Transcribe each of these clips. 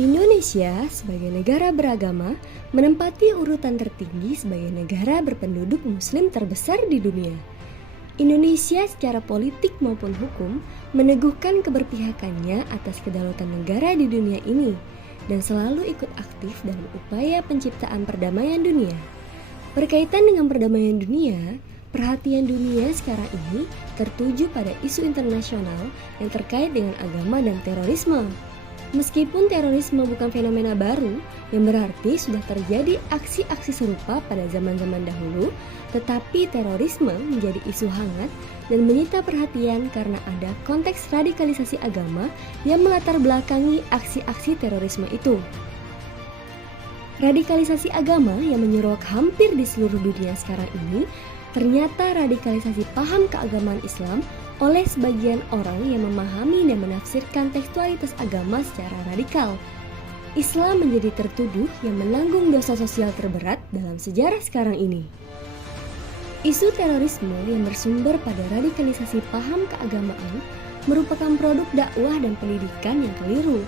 Indonesia sebagai negara beragama menempati urutan tertinggi sebagai negara berpenduduk muslim terbesar di dunia. Indonesia secara politik maupun hukum meneguhkan keberpihakannya atas kedaulatan negara di dunia ini dan selalu ikut aktif dalam upaya penciptaan perdamaian dunia. Berkaitan dengan perdamaian dunia, perhatian dunia sekarang ini tertuju pada isu internasional yang terkait dengan agama dan terorisme. Meskipun terorisme bukan fenomena baru yang berarti sudah terjadi aksi-aksi serupa pada zaman-zaman dahulu, tetapi terorisme menjadi isu hangat dan menyita perhatian karena ada konteks radikalisasi agama yang melatar belakangi aksi-aksi terorisme itu. Radikalisasi agama yang menyerok hampir di seluruh dunia sekarang ini ternyata radikalisasi paham keagamaan Islam oleh sebagian orang yang memahami dan menafsirkan tekstualitas agama secara radikal. Islam menjadi tertuduh yang menanggung dosa sosial terberat dalam sejarah sekarang ini. Isu terorisme yang bersumber pada radikalisasi paham keagamaan merupakan produk dakwah dan pendidikan yang keliru.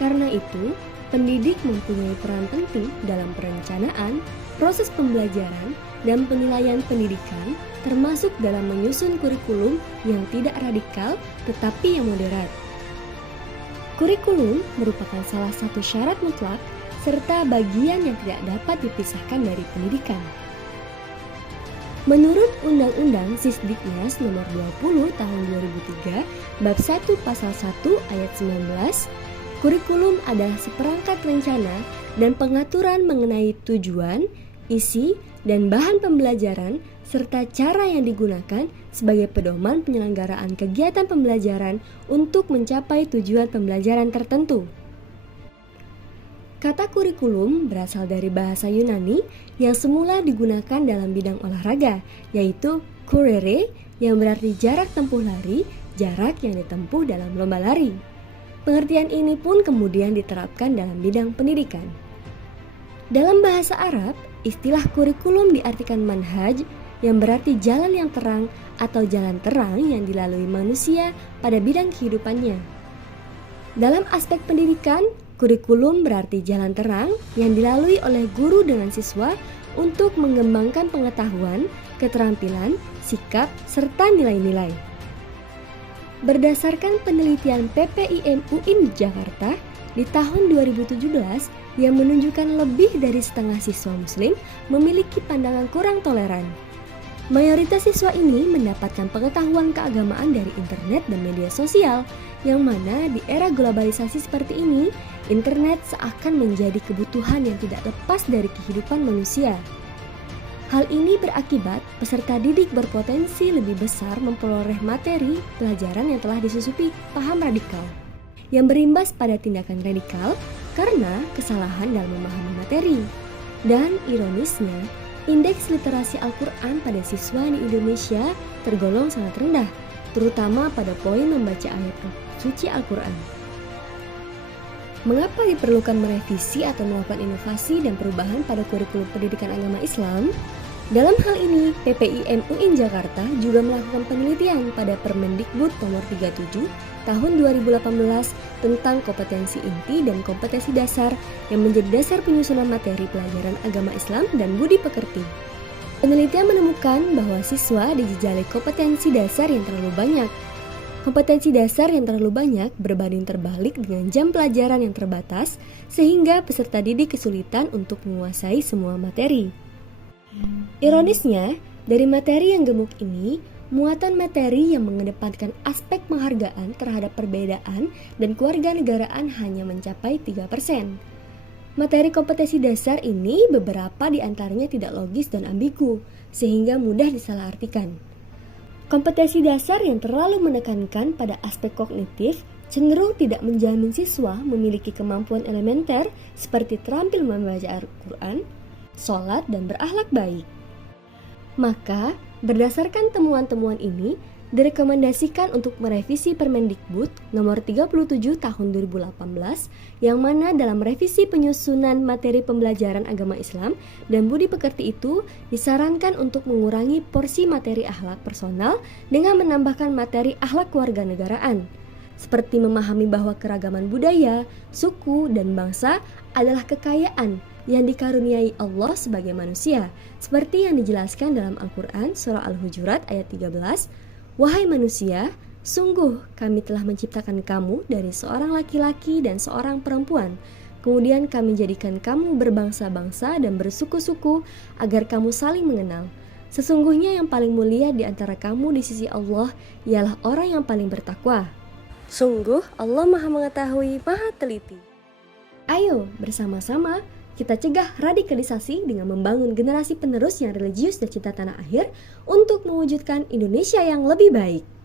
Karena itu, pendidik mempunyai peran penting dalam perencanaan, proses pembelajaran, dan penilaian pendidikan, termasuk dalam menyusun kurikulum yang tidak radikal tetapi yang moderat. Kurikulum merupakan salah satu syarat mutlak serta bagian yang tidak dapat dipisahkan dari pendidikan. Menurut Undang-Undang Sisdiknas Nomor 20 Tahun 2003, Bab 1 Pasal 1 Ayat 19, kurikulum adalah seperangkat rencana dan pengaturan mengenai tujuan, isi, dan bahan pembelajaran serta cara yang digunakan sebagai pedoman penyelenggaraan kegiatan pembelajaran untuk mencapai tujuan pembelajaran tertentu. Kata kurikulum berasal dari bahasa Yunani yang semula digunakan dalam bidang olahraga, yaitu kurere yang berarti jarak tempuh lari, jarak yang ditempuh dalam lomba lari. Pengertian ini pun kemudian diterapkan dalam bidang pendidikan. Dalam bahasa Arab, istilah kurikulum diartikan manhaj yang berarti jalan yang terang atau jalan terang yang dilalui manusia pada bidang kehidupannya. Dalam aspek pendidikan, kurikulum berarti jalan terang yang dilalui oleh guru dengan siswa untuk mengembangkan pengetahuan, keterampilan, sikap, serta nilai-nilai. Berdasarkan penelitian PPIM UIN Jakarta di tahun 2017 yang menunjukkan lebih dari setengah siswa muslim memiliki pandangan kurang toleran. Mayoritas siswa ini mendapatkan pengetahuan keagamaan dari internet dan media sosial, yang mana di era globalisasi seperti ini, internet seakan menjadi kebutuhan yang tidak lepas dari kehidupan manusia. Hal ini berakibat peserta didik berpotensi lebih besar memperoleh materi pelajaran yang telah disusupi paham radikal, yang berimbas pada tindakan radikal karena kesalahan dalam memahami materi. Dan ironisnya, indeks literasi Al-Quran pada siswa di Indonesia tergolong sangat rendah, terutama pada poin membaca ayat suci Al-Quran. Mengapa diperlukan merevisi atau melakukan inovasi dan perubahan pada kurikulum pendidikan agama Islam? Dalam hal ini, PPIM UIN Jakarta juga melakukan penelitian pada Permendikbud Nomor 37 Tahun 2018 tentang kompetensi inti dan kompetensi dasar yang menjadi dasar penyusunan materi pelajaran agama Islam dan budi pekerti. Penelitian menemukan bahwa siswa dijejali kompetensi dasar yang terlalu banyak. Kompetensi dasar yang terlalu banyak berbanding terbalik dengan jam pelajaran yang terbatas, sehingga peserta didik kesulitan untuk menguasai semua materi. Ironisnya, dari materi yang gemuk ini, muatan materi yang mengedepankan aspek penghargaan terhadap perbedaan dan kewarganegaraan hanya mencapai 3%. Materi kompetensi dasar ini beberapa di antaranya tidak logis dan ambigu, sehingga mudah disalahartikan. Kompetensi dasar yang terlalu menekankan pada aspek kognitif cenderung tidak menjamin siswa memiliki kemampuan elementer seperti terampil membaca Al-Quran, sholat, dan berakhlak baik. Maka, berdasarkan temuan-temuan ini, direkomendasikan untuk merevisi Permendikbud Nomor 37 Tahun 2018 yang mana dalam revisi penyusunan materi pembelajaran agama Islam dan budi pekerti itu disarankan untuk mengurangi porsi materi akhlak personal dengan menambahkan materi akhlak kewarganegaraan. seperti memahami bahwa keragaman budaya, suku, dan bangsa adalah kekayaan yang dikaruniai Allah sebagai manusia, seperti yang dijelaskan dalam Al-Quran Surah Al-Hujurat ayat 13, "Wahai manusia, sungguh kami telah menciptakan kamu dari seorang laki-laki dan seorang perempuan. Kemudian kami jadikan kamu berbangsa-bangsa dan bersuku-suku agar kamu saling mengenal. Sesungguhnya yang paling mulia di antara kamu di sisi Allah ialah orang yang paling bertakwa. Sungguh Allah Maha Mengetahui, Maha Teliti." Ayo bersama-sama kita cegah radikalisasi dengan membangun generasi penerus yang religius dan cinta tanah air untuk mewujudkan Indonesia yang lebih baik.